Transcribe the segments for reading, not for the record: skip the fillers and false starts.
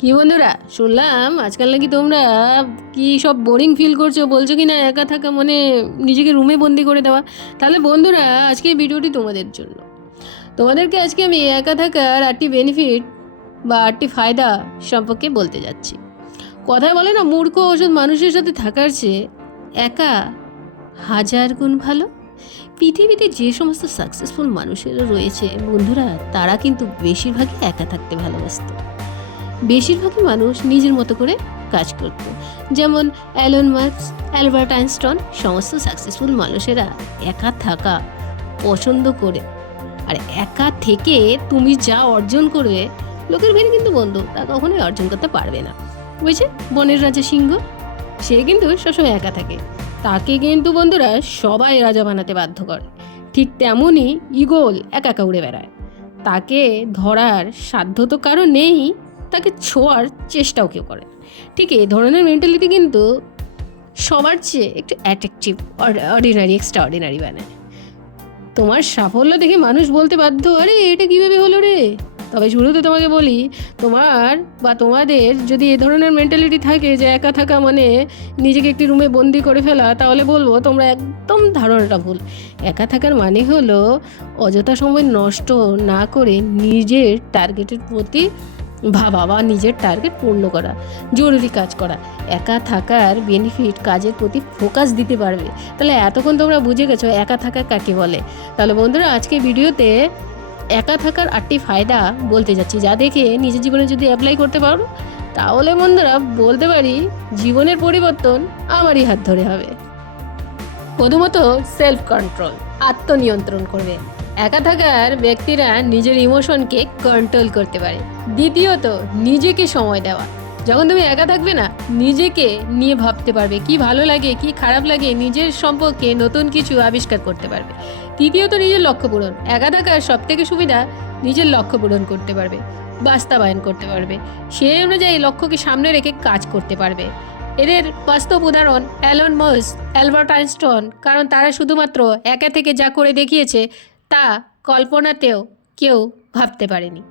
কি বন্ধুরা, শুনলাম আজকাল নাকি তোমরা কি সব বোরিং ফিল করছো, বলছো কি না একা থাকা মানে নিজেকে রুমে বন্দি করে দেওয়া। তাহলে বন্ধুরা, আজকে এই ভিডিওটি তোমাদের জন্য। তোমাদেরকে আজকে আমি একা থাকার 8টি বেনিফিট বা 8টি ফায়দা সম্পর্কে বলতে যাচ্ছি। কথায় বলে না, মূর্খ ওষুধ মানুষের সাথে থাকার চেয়ে একা হাজার গুণ ভালো। পৃথিবীতে যে সমস্ত সাকসেসফুল মানুষেরা রয়েছে বন্ধুরা, তারা কিন্তু বেশিরভাগই একা থাকতে ভালোবাসত। বেশিরভাগই মানুষ নিজের মতো করে কাজ করত। যেমন অ্যালন মার্কস, অ্যালবার্ট আইনস্টাইন, সমস্ত সাকসেসফুল মানুষেরা একা থাকা পছন্দ করে। আর একা থেকে তুমি যা অর্জন করবে, লোকের ভিড় কিন্তু বন্ধু তা কখনোই অর্জন করতে পারবে না। বুঝছে, বনের রাজা সিংহ, সে কিন্তু সবসময় একা থাকে। তাকে কিন্তু বন্ধুরা সবাই রাজা বানাতে বাধ্য করে। ঠিক তেমনই ঈগল একা একা উড়ে বেড়ায়। তাকে ধরার সাধ্য তো কারো নেই, তাকে ছোঁয়ার চেষ্টাও কেউ করে। ঠিক এই ধরনের মেন্টালিটি কিন্তু সবার চেয়ে একটু অ্যাট্রাকটিভ, অর্ডিনারি এক্সট্রা অর্ডিনারি বানায়। তোমার সাফল্য দেখে মানুষ বলতে বাধ্য, আরে এটা কীভাবে হলো রে। তবে শুরুতে তোমাকে বলি, তোমার বা তোমাদের যদি এ ধরনের মেন্টালিটি থাকে যে একা থাকা মানে নিজেকে একটি রুমে বন্দি করে ফেলা, তাহলে বলবো তোমরা একদম ধারণাটা ভুল। একা থাকার মানে হলো অযথা সময় নষ্ট না করে নিজের টার্গেটের প্রতি ভাবা বা নিজের টার্গেট পূর্ণ করা, জরুরি কাজ করা। একা থাকার বেনিফিট, কাজের প্রতি ফোকাস দিতে পারবে। তাহলে এতক্ষণ তোমরা বুঝে গেছো একা থাকা কাকে বলে। তাহলে বন্ধুরা, আজকে ভিডিওতে একা থাকার 8টি ফায়দা বলতে যাচ্ছি, যা দেখে নিজের জীবনে যদি অ্যাপ্লাই করতে পারো, তাহলে বন্ধুরা বলতে পারি জীবনের পরিবর্তন আমারই হাত ধরে হবে। প্রথমত, সেলফ কন্ট্রোল, আত্মনিয়ন্ত্রণ করবে। একা থাকার ব্যক্তিরা নিজের ইমোশনকে কন্ট্রোল করতে পারে। দ্বিতীয়ত, নিজেকে সময় দেওয়া। যখন তুমি একা থাকবে না, নিজেকে নিয়ে ভাবতে পারবে, কি ভালো লাগে কি খারাপ লাগে, নিজের সম্পর্কে নতুন কিছু আবিষ্কার করতে পারবে। তৃতীয়ত, নিজের লক্ষ্য পূরণ। একা থাকার সবথেকে সুবিধা, নিজের লক্ষ্য পূরণ করতে পারবে, বাস্তবায়ন করতে পারবে, সেই অনুযায়ী লক্ষ্যকে সামনে রেখে কাজ করতে পারবে। এদের বাস্তব উদাহরণ অ্যালন মাস্ক, অ্যালবার্ট আইনস্টাইন, কারণ তারা শুধুমাত্র একা থেকে যা করে দেখিয়েছে তা কল্পনাতেও কেউ ভাবতে পারেনি।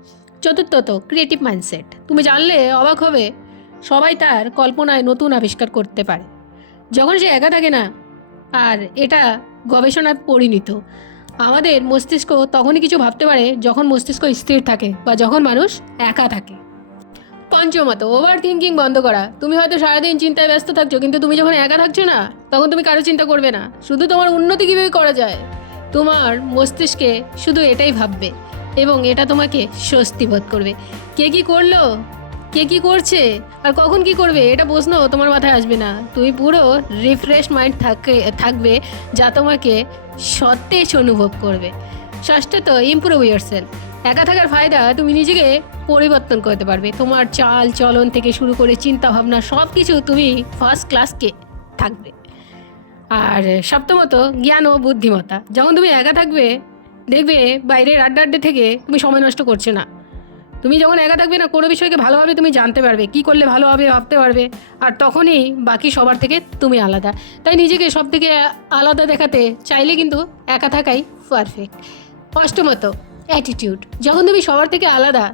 চতুর্থত, ক্রিয়েটিভ মাইন্ডসেট। তুমি জানলে অবাক হবে, সবাই তার কল্পনায় নতুন আবিষ্কার করতে পারে যখন সে একা থাকে না। আর এটা গবেষণায় পরিণত। আমাদের মস্তিষ্ক তখনই কিছু ভাবতে পারে যখন মস্তিষ্ক স্থির থাকে বা যখন মানুষ একা থাকে। পঞ্চমত, ওভার থিঙ্কিং বন্ধ করা। তুমি হয়তো সারাদিন চিন্তায় ব্যস্ত থাকছো, কিন্তু তুমি যখন একা থাকছো না, তখন তুমি কারো চিন্তা করবে না, শুধু তোমার উন্নতি কীভাবে করা যায়। তোমার মস্তিষ্কে শুধু এটাই ভাববে এবং এটা তোমাকে স্বস্তি বোধ করবে। কে কী করলো, কে কী করছে আর কখন কি করবে, এটা প্রশ্ন তোমার মাথায় আসবে না। তুমি পুরো রিফ্রেশ মাইন্ড থাকবে, যা তোমাকে সতেজ অনুভব করবে। ষষ্ঠত, ইমপ্রুভ ইয়ারসেলফ। একা থাকার ফায়দা, তুমি নিজেকে পরিবর্তন করতে পারবে। তোমার চাল চলন থেকে শুরু করে চিন্তা ভাবনা সব কিছু তুমি ফার্স্ট ক্লাসকে থাকবে। আর সপ্তমত, জ্ঞান ও বুদ্ধিমত্তা। যখন তুমি একা থাকবে, দেখবে বাইরের আড্ডা থেকে তুমি সময় নষ্ট করছে না। তুমি যখন একা থাকবে না, কোনো বিষয়কে ভালোভাবে তুমি জানতে পারবে, কি করলে ভালো হবে ভাবতে পারবে। আর তখনই বাকি সবার থেকে তুমি আলাদা। তাই নিজেকে সব থেকে আলাদা দেখাতে চাইলে কিন্তু একা থাকাই পারফেক্ট। অষ্টমত, অ্যাটিটিউড। যখন তুমি সবার থেকে আলাদা,